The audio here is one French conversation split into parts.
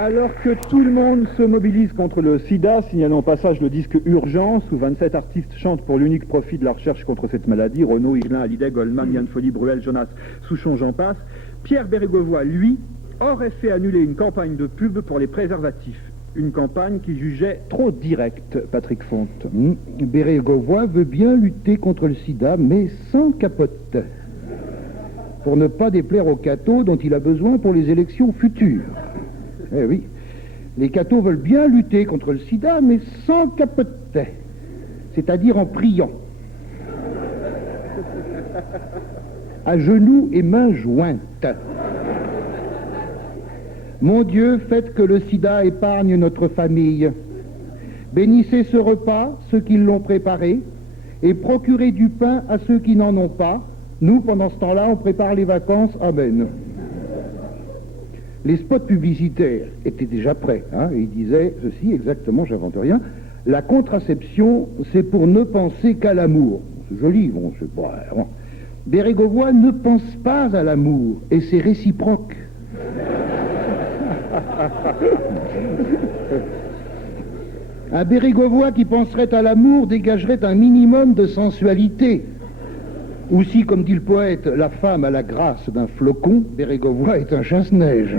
Alors que tout le monde se mobilise contre le sida, signalant au passage le disque Urgence, où 27 artistes chantent pour l'unique profit de la recherche contre cette maladie, Renaud, Higelin, Hallyday, Goldman, Yann Folly, Bruel, Jonas, Souchon, j'en passe, Pierre Bérégovoy, lui, aurait fait annuler une campagne de pub pour les préservatifs. Une campagne qu'il jugeait trop directe, Patrick Fonte. Bérégovoy veut bien lutter contre le sida, mais sans capote. Pour ne pas déplaire aux cathos dont il a besoin pour les élections futures. Eh oui, les cathos veulent bien lutter contre le sida, mais sans capote. C'est-à-dire en priant. À genoux et mains jointes. Mon Dieu, faites que le sida épargne notre famille. Bénissez ce repas, ceux qui l'ont préparé, et procurez du pain à ceux qui n'en ont pas. Nous, pendant ce temps-là, on prépare les vacances. Amen. Les spots publicitaires étaient déjà prêts. Et ils disaient ceci, exactement, j'invente rien. La contraception, c'est pour ne penser qu'à l'amour. C'est joli, bon, c'est pas... Bon. Bérégovoy ne pense pas à l'amour, et c'est réciproque. Un Bérégovoy qui penserait à l'amour dégagerait un minimum de sensualité. Ou si, comme dit le poète, la femme a la grâce d'un flocon, Bérégovoy est un chasse-neige.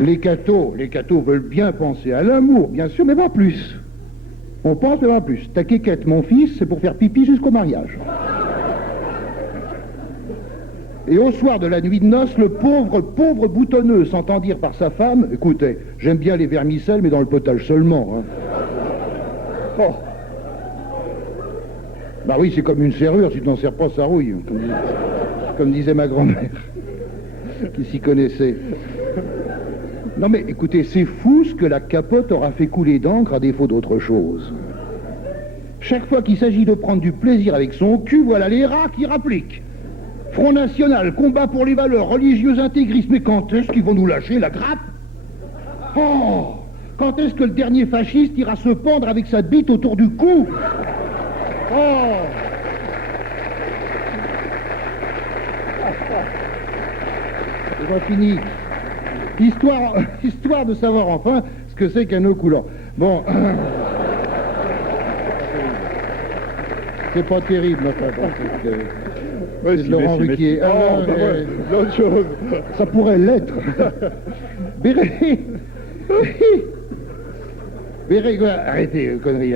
Les cathos veulent bien penser à l'amour, bien sûr, mais pas plus. On pense, mais pas plus. Ta quéquette, mon fils, c'est pour faire pipi jusqu'au mariage. Et au soir de la nuit de noces, le pauvre boutonneux s'entend dire par sa femme, « Écoutez, j'aime bien les vermicelles, mais dans le potage seulement. » Oh. Bah oui, c'est comme une serrure, si tu n'en serres pas, ça rouille. Comme disait ma grand-mère, qui s'y connaissait. Non mais écoutez, c'est fou ce que la capote aura fait couler d'encre à défaut d'autre chose. Chaque fois qu'il s'agit de prendre du plaisir avec son cul, voilà les rats qui rappliquent. Front National, combat pour les valeurs religieuses intégristes, mais quand est-ce qu'ils vont nous lâcher la grappe? Oh! Quand est-ce que le dernier fasciste ira se pendre avec sa bite autour du cou? Oh! C'est pas fini. Histoire de savoir enfin ce que c'est qu'un nœud coulant. Bon. C'est pas terrible, enfin. Ouais, c'est Laurent Ruquier. L'autre chose. Ça pourrait l'être. Bérégovoy, arrêtez, conneries.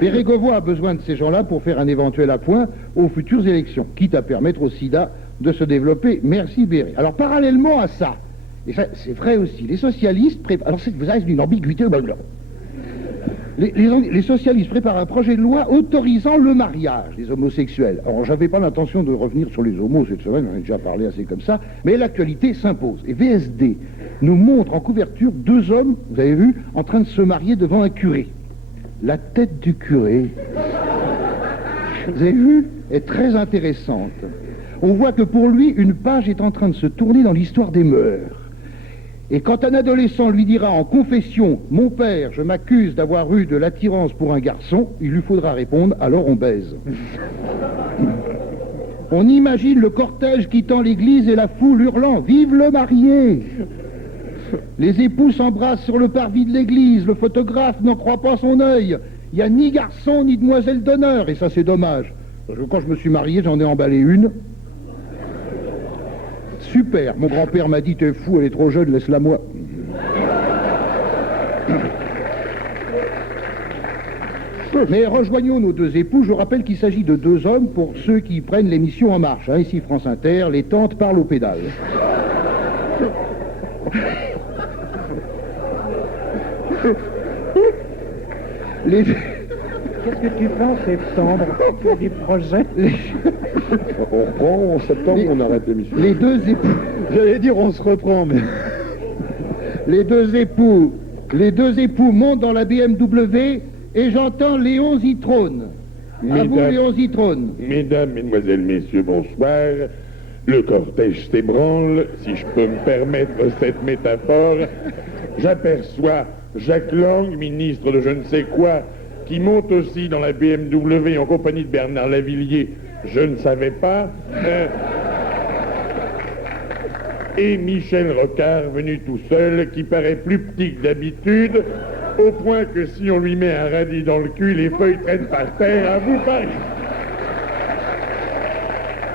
Bérégovoy a besoin de ces gens-là pour faire un éventuel appoint aux futures élections, quitte à permettre au sida de se développer. Merci Béré. Alors, parallèlement à ça, et ça, c'est vrai aussi, les socialistes préparent... Alors, vous avez une ambiguïté... Les socialistes préparent un projet de loi autorisant le mariage des homosexuels. Alors, j'avais pas l'intention de revenir sur les homos cette semaine, on a déjà parlé assez comme ça, mais l'actualité s'impose. Et VSD nous montre en couverture 2 hommes, vous avez vu, en train de se marier devant un curé. La tête du curé, vous avez vu, est très intéressante. On voit que pour lui, une page est en train de se tourner dans l'histoire des mœurs. Et quand un adolescent lui dira en confession « Mon père, je m'accuse d'avoir eu de l'attirance pour un garçon », il lui faudra répondre « Alors on baise ». On imagine le cortège quittant l'église et la foule hurlant « Vive le marié !» Les époux s'embrassent sur le parvis de l'église, le photographe n'en croit pas son œil. Il n'y a ni garçon ni demoiselle d'honneur, et ça c'est dommage. Parce que quand je me suis marié, j'en ai emballé une. Super, mon grand-père m'a dit, t'es fou, elle est trop jeune, laisse-la moi. Mais rejoignons nos 2 époux, je rappelle qu'il s'agit de 2 hommes pour ceux qui prennent l'émission En Marche. Ici France Inter, les tantes parlent aux pédales. Qu'est-ce que tu penses, septembre, du projet? On reprend en septembre, on arrête l'émission. Les 2 époux... J'allais dire on se reprend, mais... Les deux époux montent dans la BMW et j'entends Léon Zitrone. À vous, Léon Zitrone. Mesdames, Mesdemoiselles, Messieurs, bonsoir. Le cortège s'ébranle, si je peux me permettre cette métaphore. J'aperçois Jacques Lang, ministre de je ne sais quoi, qui monte aussi dans la BMW en compagnie de Bernard Lavillier, je ne savais pas, et Michel Rocard, venu tout seul, qui paraît plus petit que d'habitude, au point que si on lui met un radis dans le cul, les feuilles traînent par terre, à vous Paris.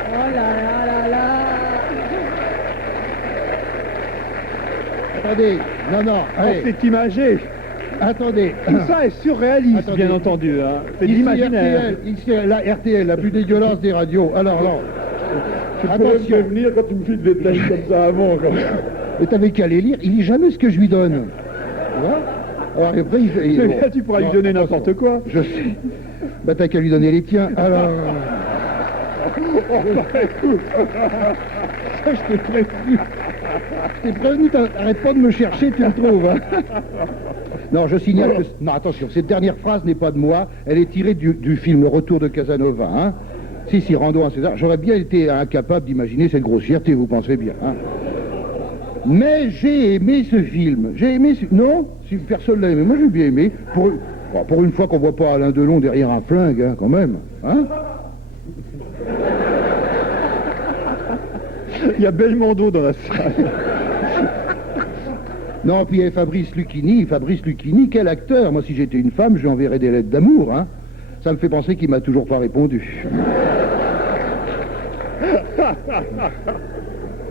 Oh là là là là. Attendez, non, allez, C'est imagé. attendez. Tout ça est surréaliste, Attendez. bien entendu. Hein. C'est de Ici l'imaginaire. RTL, ici la RTL, la plus dégueulasse des radios. Alors, Tu pourrais me attention, prévenir quand tu me files des textes comme ça avant, quand même. mais t'avais qu'à les lire, il lit jamais ce que je lui donne. Tu vois? Alors après, Mais là, tu pourras lui donner n'importe quoi. Je sais. Bah t'as qu'à lui donner les tiens. Alors. Ça, je t'ai prévenu. Je t'ai prévenu, arrête pas de me chercher, tu le trouves. Hein. Non, je signale que... Non, attention, cette dernière phrase n'est pas de moi, elle est tirée du film Le Retour de Casanova. Hein. Si, Rando à César. J'aurais bien été incapable d'imaginer cette grossièreté, vous pensez bien. Hein. Mais j'ai aimé ce film. J'ai aimé ce... Non, si personne l'a aimé, moi j'ai bien aimé. Pour une fois qu'on voit pas Alain Delon derrière un flingue, hein, quand même. Hein. Il y a Belmondo dans la salle. Non, puis il y a Fabrice Lucchini, quel acteur. Moi, si j'étais une femme, je lui enverrais des lettres d'amour. Hein. Ça me fait penser qu'il m'a toujours pas répondu.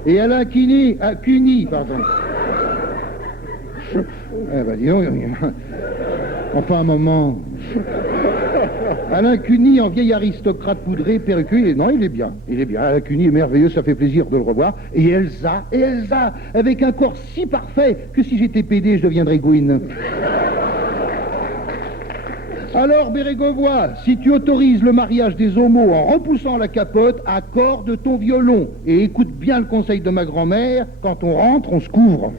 Et Alain Cuny, pardon. Eh ben, dis donc, enfin un moment. Alain Cuny en vieil aristocrate poudré, perruqué, non, il est bien. Alain Cuny est merveilleux, ça fait plaisir de le revoir. Et Elsa, avec un corps si parfait que si j'étais PD, je deviendrais Gwyn. Alors, Bérégovoy, si tu autorises le mariage des homos en repoussant la capote, accorde ton violon et écoute bien le conseil de ma grand-mère, quand on rentre, on se couvre.